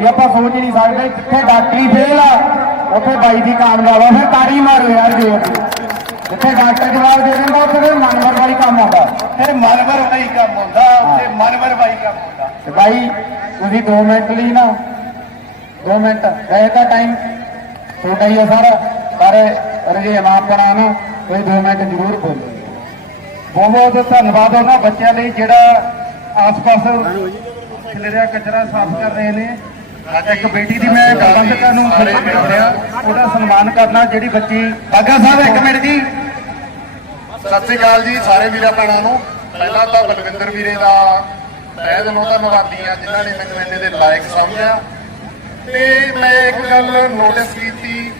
ਇਹ ਆਪਾਂ ਸੋਚ ਨਹੀਂ ਸਕਦੇ ਜਿੱਥੇ ਡਾਕਟਰੀ ਫੇਲ ਆ ਉੱਥੇ ਬਾਈ ਦੀ ਕਾਮਯਾਬ ਆ ਫਿਰ ਤਾੜੀ ਮਾਰੋ ਯਾਰ ਜੀ। ਜਿੱਥੇ ਡਾਕਟਰ ਜਵਾਬ ਦੇ ਦਿੰਦਾ ਉੱਥੇ ਫਿਰ ਮਨਵਰ ਵਾਲੀ ਕੰਮ ਆਉਂਦਾ। ਫਿਰ ਮਨਵਰ ਭਾਈ ਕੰਮ ਹੁੰਦਾ ਉੱਥੇ ਮਨਵਰ ਭਾਈ ਕੰਮ ਹੁੰਦਾ ਤੇ ਬਾਈ ਤੁਸੀਂ 2 ਮਿੰਟ ਲਈ ਨਾ 2 ਮਿੰਟ ਵੈਸੇ ਤਾਂ ਟਾਈਮ ਛੋਟਾ ਹੀ ਆ ਸਾਰਾ ਪਰ ਰਜੇਮ ਆਪਣਾ ਨਾ ਕੋਈ 2 ਮਿੰਟ ਜ਼ਰੂਰ ਬੋਲੋ। ਬਹੁਤ ਬਹੁਤ ਧੰਨਵਾਦ ਉਹਨਾਂ ਬੱਚਿਆਂ ਲਈ ਜਿਹੜਾ ਆਸ-ਪਾਸ ਖਿਲਰਿਆ ਕਚਰਾ ਸਾਫ਼ ਕਰ ਰਹੇ ਨੇ। ਇੱਕ ਬੇਟੀ ਦੀ ਮੈਂ ਪ੍ਰਬੰਧਕਾਂ ਨੂੰ ਖੁਸ਼ੀ ਉਹਦਾ ਸਨਮਾਨ ਕਰਨਾ ਜਿਹੜੀ ਬੱਚੀ ਬਾਗਾ ਸਾਹਿਬ, ਇੱਕ ਮਿੰਟ ਜੀ। ਸਤਿ ਸ੍ਰੀ ਅਕਾਲ ਜੀ ਸਾਰੇ ਵੀਰਾਂ ਭੈਣਾਂ ਨੂੰ। ਪਹਿਲਾਂ ਤਾਂ ਬਲਵਿੰਦਰ ਵੀਰੇ ਦਾ ਤਹਿ ਦਿਲੋਂ ਧੰਨਵਾਦੀ ਆ ਜਿਨ੍ਹਾਂ ਨੇ ਮੈਨੂੰ ਇੰਨੇ ਦੇ ਲਾਇਕ ਸਮਝਿਆ। ਤੇ ਮੈਂ ਇੱਕ ਗੱਲ ਨੋਟਿਸ ਕੀਤੀ,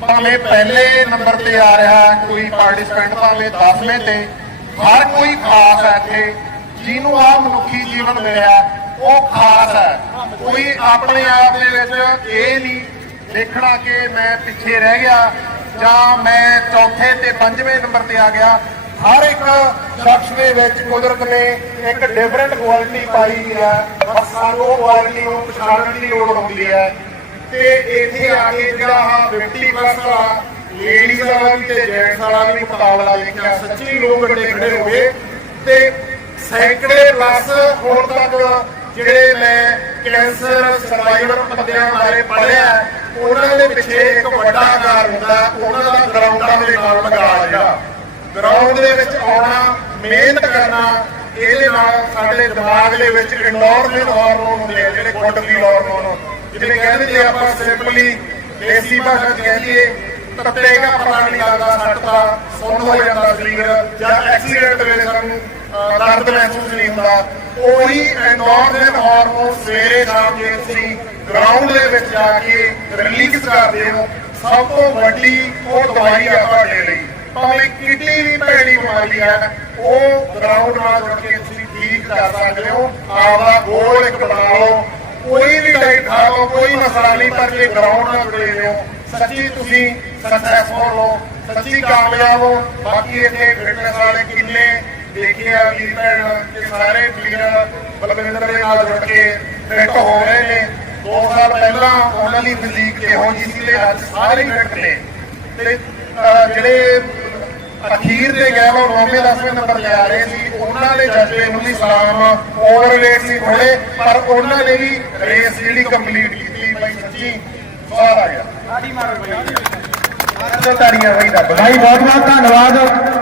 ਭਾਵੇਂ ਪਹਿਲੇ ਨੰਬਰ ਤੇ ਆ ਰਿਹਾ ਕੋਈ ਪਾਰਟਿਸਪੈਂਟ ਭਾਵੇਂ 10ਵੇਂ ਤੇ, ਹਰ ਕੋਈ ਖਾਸ ਹੈ ਇੱਥੇ, ਜਿਹਨੂੰ ਆ ਮਨੁੱਖੀ ਜੀਵਨ ਮਿਲਿਆ, ਉਹ ਖਾਸ ਹੈ। ਕੋਈ ਆਪਣੇ ਆਪ ਦੇ ਵਿੱਚ ਇਹ ਨਹੀਂ ਦੇਖਣਾ ਕਿ ਮੈਂ ਪਿੱਛੇ ਰਹਿ ਗਿਆ ਜਾਂ ਮੈਂ ਚੌਥੇ ਤੇ ਪੰਜਵੇਂ ਨੰਬਰ ਤੇ ਆ ਗਿਆ। ਹਰ ਇੱਕ ਸ਼ਖਸ ਦੇ ਵਿੱਚ ਕੁਦਰਤ ਨੇ ਇੱਕ ਡਿਫਰੈਂਟ ਕੁਆਲਿਟੀ ਪਾਈ ਹੈ ਬਸ ਸਾਨੂੰ ਉਹ ਕੁਆਲਿਟੀ ਨੂੰ ਪਛਾਣਨ ਦੀ ਲੋੜ ਹੁੰਦੀ ਹੈ। ਤੇ ਇੱਥੇ ਆ ਕੇ ਜਿਹੜਾ ਆਹ 50 ਪਲੱਸ ਵਾਲਾ ਲੇਡੀਜ਼ ਵਾਲਾ ਵੀ ਤੇ ਜੈਂਟਸ ਵਾਲਾ ਵੀ ਮੁਕਾਬਲਾ ਦੇਖਿਆ, ਸੱਚੀ ਲੋਕ ਵੱਡੇ ਖੜੇ ਹੋਏ ਤੇ ਸੈਂਕੜੇ ਪਲੱਸ ਹੁਣ ਤੱਕ ਜਿਹੜੇ ਮੈਂ ਕੈਂਸਰ ਸਰਵਾਈਵਰ ਬੰਦਿਆਂ ਬਾਰੇ ਪੜ੍ਹਿਆ, ਉਹਨਾਂ ਦੇ ਪਿੱਛੇ ਇੱਕ ਵੱਡਾ ਕਾਰਨ ਹੁੰਦਾ, ਉਹਨਾਂ ਦਾ ਗਰਾਊਂਡਾਂ ਦੇ ਨਾਲ ਲਗਾਅ ਜਿਹੜਾ। ਗਰਾਊਂਡ ਦੇ ਵਿੱਚ ਆਉਣਾ, ਮਿਹਨਤ ਕਰਨਾ, ਇਹਦੇ ਨਾਲ ਸਾਡੇ ਦਿਮਾਗ ਦੇ ਵਿੱਚ ਐਂਡੋਰਫਿਨ ਹਾਰਮੋਨ ਹੁੰਦੇ ਆ, ਜਿਹੜੇ ਗੁੱਡ ਫੀਲ ਹਾਰਮੋਨ ਜਿਵੇਂ ਕਹਿੰਦੇ ਜੇ ਆਪਾਂ ਸਿੰਪਲੀ ਦੇਸੀ ਭਾਸ਼ਾ 'ਚ ਕਹੀਏ ਤੱਤੇ ਦਾ ਪਤਾ ਨਹੀਂ ਲੱਗਦਾ, ਸੱਟ ਦਾ, ਸੁੰਨ ਹੋ ਜਾਂਦਾ ਸਰੀਰ, ਜਾਂ ਐਕਸੀਡੈਂਟ ਵੇਲੇ ਸਾਨੂੰ ਦਰਦ ਮਹਿਸੂਸ ਨਹੀਂ ਹੁੰਦਾ। ਉਹੀ ਐਂਡੋਰਫਿਨ ਹਾਰਮੋਨ ਸਵੇਰੇ ਸ਼ਾਮ ਜੇ ਤੁਸੀਂ ਗਰਾਊਂਡ ਦੇ ਵਿੱਚ ਜਾ ਕੇ ਰਿਲੀਜ਼ ਕਰਦੇ ਹੋ, ਸਭ ਤੋਂ ਵੱਡੀ ਉਹ ਦਵਾਈ ਆ ਤੁਹਾਡੇ ਲਈ। ਭਾਵੇਂ ਕਿੰਨੀ ਵੀ ਭੈੜੀ ਬਿਮਾਰੀ ਹੈ, ਉਹ ਗਰਾਊਂਡ ਨਾਲ ਜੁੜ ਕੇ ਤੁਸੀਂ ਠੀਕ ਕਰ ਸਕਦੇ ਹੋ, ਆਪਦਾ ਗੋਲ ਇੱਕ ਬਣਾ ਲਓ ਕੋਈ ਵੀ ਡਾਈਟ ਖਾ ਲਓ ਕੋਈ ਮਸਲਾ ਨਹੀਂ, ਪਰ ਜੇ ਗਰਾਊਂਡ ਨਾਲ ਜੁੜੇ ਹੋ, ਸੱਚੀ ਤੁਸੀਂ ਸਕਸੈਸਫੁਲ ਹੋ, ਸੱਚੀ ਕਾਮਯਾਬ ਹੋ। ਬਾਕੀ ਇੱਥੇ ਫਿਟਨੈਸ ਵਾਲੇ ਕਿੰਨੇ ਦੇਖਿਆ ਵੀਰ ਭੈਣ ਕਿ ਸਾਰੇ ਵੀਰ ਬਲਵਿੰਦਰ ਦੇ ਨਾਲ ਜੁੜ ਕੇ ਫਿੱਟ ਹੋ ਰਹੇ ਨੇ। 2 ਸਾਲ ਪਹਿਲਾਂ ਉਹਨਾਂ ਦੀ ਫਿਜ਼ੀਕ ਇਹੋ ਜਿਹੀ ਸੀ ਤੇ ਅੱਜ ਸਾਰੇ ਫਿੱਟ ਨੇ। ਤੇ ਜਿਹੜੇ ਅਖੀਰ ਤੇ ਗਏ ਉਹ 9ਵੇਂ 10ਵੇਂ ਨੰਬਰ ਤੇ ਆ ਰਹੇ ਸੀ। ਉਹਨਾਂ ਦੇ ਜਜ਼ਬੇ ਨੂੰ ਵੀ ਸਲਾਮ ਓਵਰ ਰੇਟ ਸੀ ਥੋੜੇ ਪਰ ਉਹਨਾਂ ਨੇ ਵੀ ਰੇਸ ਜਿਹੜੀ ਕੰਪਲੀਟ ਕੀਤੀ ਬਈ ਸੱਚੀ ਸਵਾਦ ਆ ਗਿਆ ਤਾੜੀ ਮਾਰੋ ਬਈ। ਤਾੜੀਆਂ ਬਈ ਦਾ। ਬਾਈ ਬਹੁਤ ਬਹੁਤ ਧੰਨਵਾਦ।